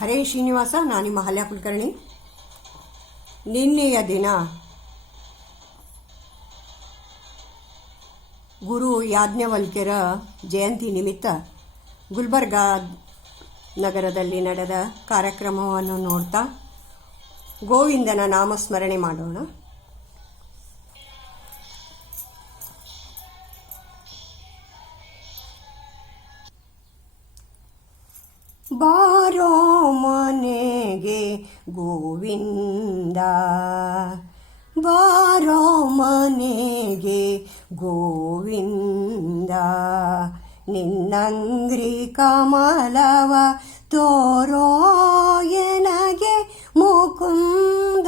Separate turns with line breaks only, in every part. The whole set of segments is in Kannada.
ಹರೇ ಶ್ರೀನಿವಾಸ, ನಾನು ನಿಮ್ಮ ಹಲ್ಯ ಕುಲಕರ್ಣಿ. ನಿನ್ನೆಯ ದಿನ ಗುರು ಯಾಜ್ಞವಲ್ಕ್ಯರ ಜಯಂತಿ ನಿಮಿತ್ತ ಗುಲ್ಬರ್ಗಾ ನಗರದಲ್ಲಿ ನಡೆದ ಕಾರ್ಯಕ್ರಮವನ್ನು ನೋಡ್ತಾ ಗೋವಿಂದನ ನಾಮಸ್ಮರಣೆ ಮಾಡೋಣ. ಬಾರೋ ಮನೆಗೆ ಗೋವಿಂದ. ಬಾರೋ ಮನೆಗೆ ಗೋವಿಂದ. ನಿನ್ನಂಗ್ರಿ ಕಮಲವ ತೋರೋ ಎನಗೆ ಮುಕುಂದ.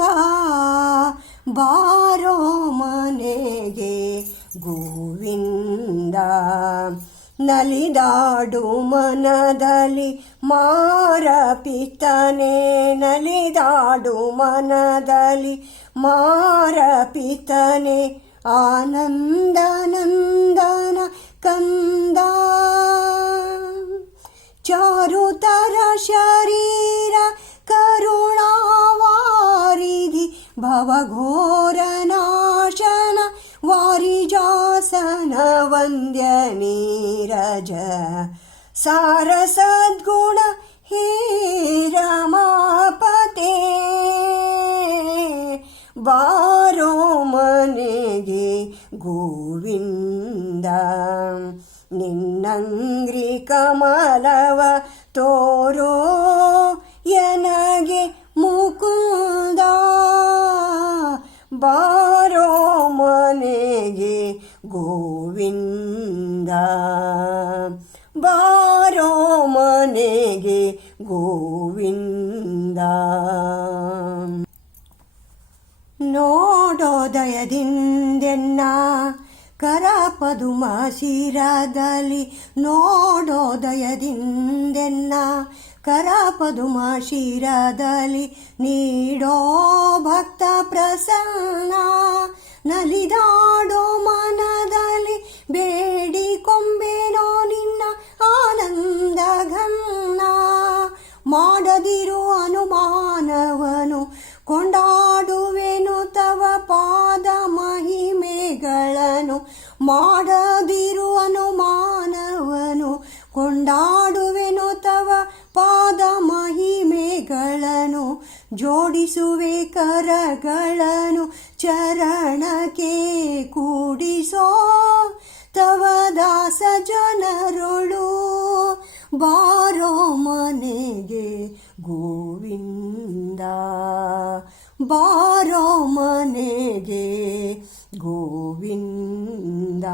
ಬಾರೋ ಮನೆಗೆ ಗೋವಿಂದ. ನಲಿದಾಡು ಮನದಲ್ಲಿ ಮಾರ ಪಿತನೆ ನಲಿದಾಡು ಮನದಲ್ಲಿ ಮಾರ ಪಿತನೆ ಆನಂದ ನಂದನ ಕಂದ ಚಾರುತರ ಶರೀರ ಕರುಣಾವಾರಿಧಿ ಭವಘೋರ ಸಾರಸದ್ಗುಣ ರಮಾಪತೆ. ಬಾರೋ ಮನೆಗೆ ಗೋವಿಂದ ನಿನ್ನಂಗ್ರಿ ಕಮಲವ ತೋರೋ ಎನಗೆ ಮುಕುಂದ. ಬಾರೋ ಮನೆಗೆ ಗೋವಿಂದ ಗೋವಿಂದ. ನೋಡೋದಯದಿಂದೆನ್ನ ಕರ ಪದುಮ ಶಿರದಲ್ಲಿ ನೋಡೋದಯದಿಂದೆನ್ನ ಕರ ಪದುಮ ಶಿರದಲ್ಲಿ ನೀಡೋ ಭಕ್ತ ಪ್ರಸನ್ನ ನಲಿದಾಡೋ ಮನದಲ್ಲಿ. ಬೇಡಿಕೊಂಬೆನೋ ನಿನ್ನ ಆನಂದ ಘನ್ನ ಮಾಡದಿರು ಅನುಮಾನವನು. ಕೊಂಡಾಡುವೆನು ತವ ಪಾದ ಮಹಿಮೆಗಳನ್ನು. ಮಾಡದಿರು ಅನುಮಾನವನು. ಕೊಂಡಾಡುವೆನು ತವ ಪಾದ ಮಹಿಮೆಗಳನ್ನು. ಜೋಡಿಸುವೆ ಕರಗಳನ್ನು. ಚರಣಕ್ಕೆ ಕೂಡಿಸೋ. ತವ ದಾಸ ಜನರುಳು ಬಾರೋ ಮನೆಗೆ ಗೋವಿಂದ. ಬಾರೋ ಮನೆಗೆ ಗೋವಿಂದ.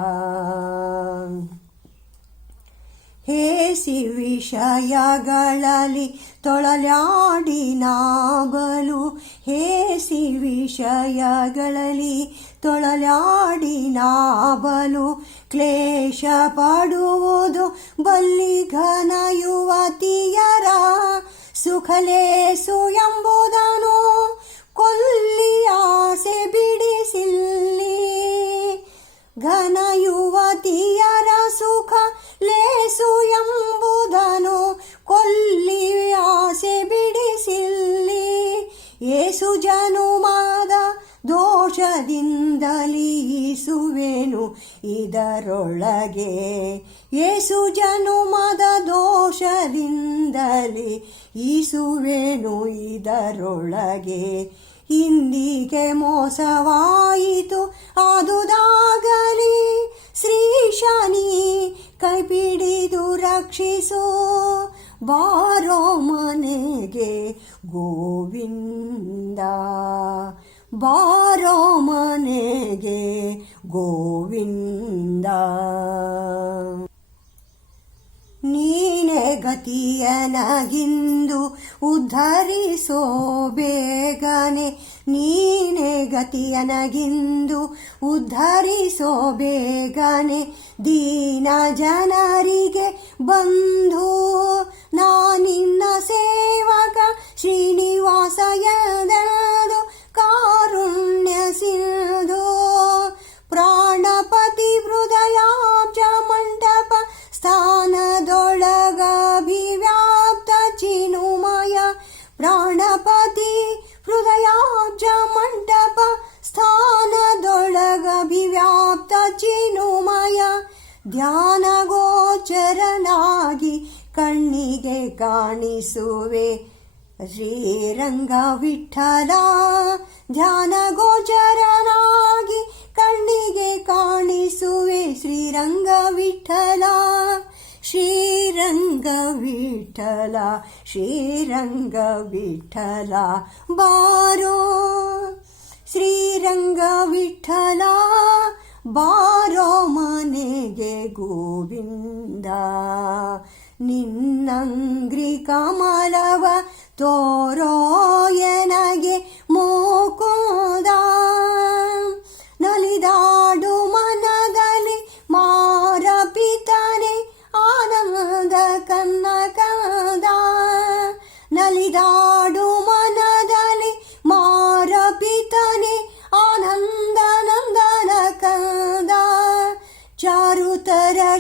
ಹೇಸಿ ವಿಷಯಗಳಲ್ಲಿ ತೊಳಲಾಡಿ ನಾಬಲು ಹೇಸಿ ವಿಷಯಗಳಲ್ಲಿ ತೊಳಲಾಡಿ ನಾಬಲು ಕ್ಲೇಶ ಪಾಡುವುದು ಬಲ್ಲಿ ಘನ ಯುವತಿಯರ ಸುಖಲೇಸು ಎಂಬುದನು ಕೊಲ್ಲಿ ಆಸೆ ಬಿಡಿಸಿಲ್ಲಿ ಘನ ಯುವತಿಯರ ಸುಖ ಲೇಸು ದೋಷದಿಂದಲೀ ಈಸುವೆನು ಇದರೊಳಗೆ ಏಸು ಜನುಮದ ದೋಷದಿಂದಲೇ ಈಸುವೆನು. ಇದರೊಳಗೆ ಇಂದಿಗೆ ಮೋಸವಾಯಿತು. ಆದುದಾಗಲಿ ಶ್ರೀ ಶನಿ ಕೈ ಪಿಡಿದು ರಕ್ಷಿಸು. ಬಾರೋ ಮನೆಗೆ ಗೋವಿಂದ. ಬಾರೋ ಮನೆಗೆ ಗೋವಿಂದ. ನೀನೆ ಗತಿಯನಗಿಂದು ಉದ್ಧರಿಸೋ ಬೇಗನೆ. ನೀನೆ ಗತಿಯನಗಿಂದು ಉದ್ಧರಿಸೋ ಬೇಗನೆ. ದೀನ ಜನರಿಗೆ ಬಂಧು, ನಾನಿನ್ನ ಸೇವಕ ಪ್ರಾಣಪತಿ ಹೃದಯಾಬ್ಜ ಮಂಟಪ ಸ್ಥಾನದೊಳಗಭಿವ್ಯಾಪ್ತ ಚಿನುಮಯ ಧ್ಯಾನ ಗೋಚರನಾಗಿ ಕಣ್ಣಿಗೆ ಕಾಣಿಸುವೆ. ಶ್ರೀರಂಗ ವಿಠಲ ಧ್ಯಾನ ಗೋಚರನಾಗಿ ಕಣ್ಣಿಗೆ ಕಾಣಿಸುವೆ. ಶ್ರೀರಂಗ ವಿಠಲ ಶ್ರೀರಂಗ ವಿಠಲ ಶ್ರೀರಂಗ ವಿಠಲ ಬಾರೋ. ಶ್ರೀರಂಗ ವಿಠಲ ಬಾರೋ ಮನೆಗೆ ಗೋವಿಂದ. ನಿನ್ನಂಗ್ರಿ ಕಮಲವ ತೋರೋ ಎನಗೆ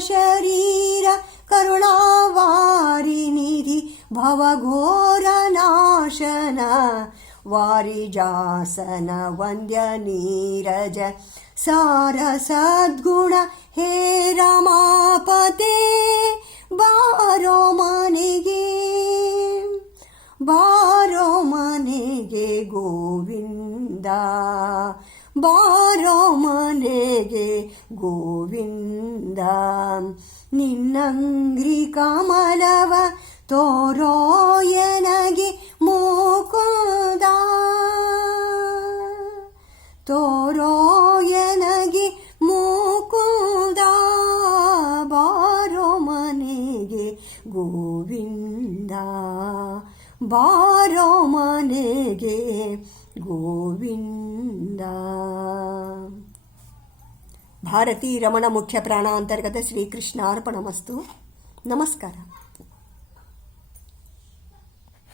शरीर करुणावारिनिधि भवघोरनाशन वारिजासन वन्द्यनीरज सारसद्गुण हे रमापते बारोमनिगी ಬಾರೋ ಮನೆಗೆ ಗೋವಿಂದ ಬಾರೋ ಮನೆಗೆ ಗೋವಿಂದ. ನಿನ್ನಂಗ್ರಿ ಕಮಲವ ತೋರೋ ಮೋಕುಂದ ಮುಕುಂದ ತೋರೋ ಬಾರೋ ಮನೆಗೆ ಗೋವಿಂದ. ಭಾರತೀ ರಮಣ ಮುಖ್ಯ ಪ್ರಾಣ ಅಂತರ್ಗತ ಶ್ರೀಕೃಷ್ಣಾರ್ಪಣಮಸ್ತು. ನಮಸ್ಕಾರ.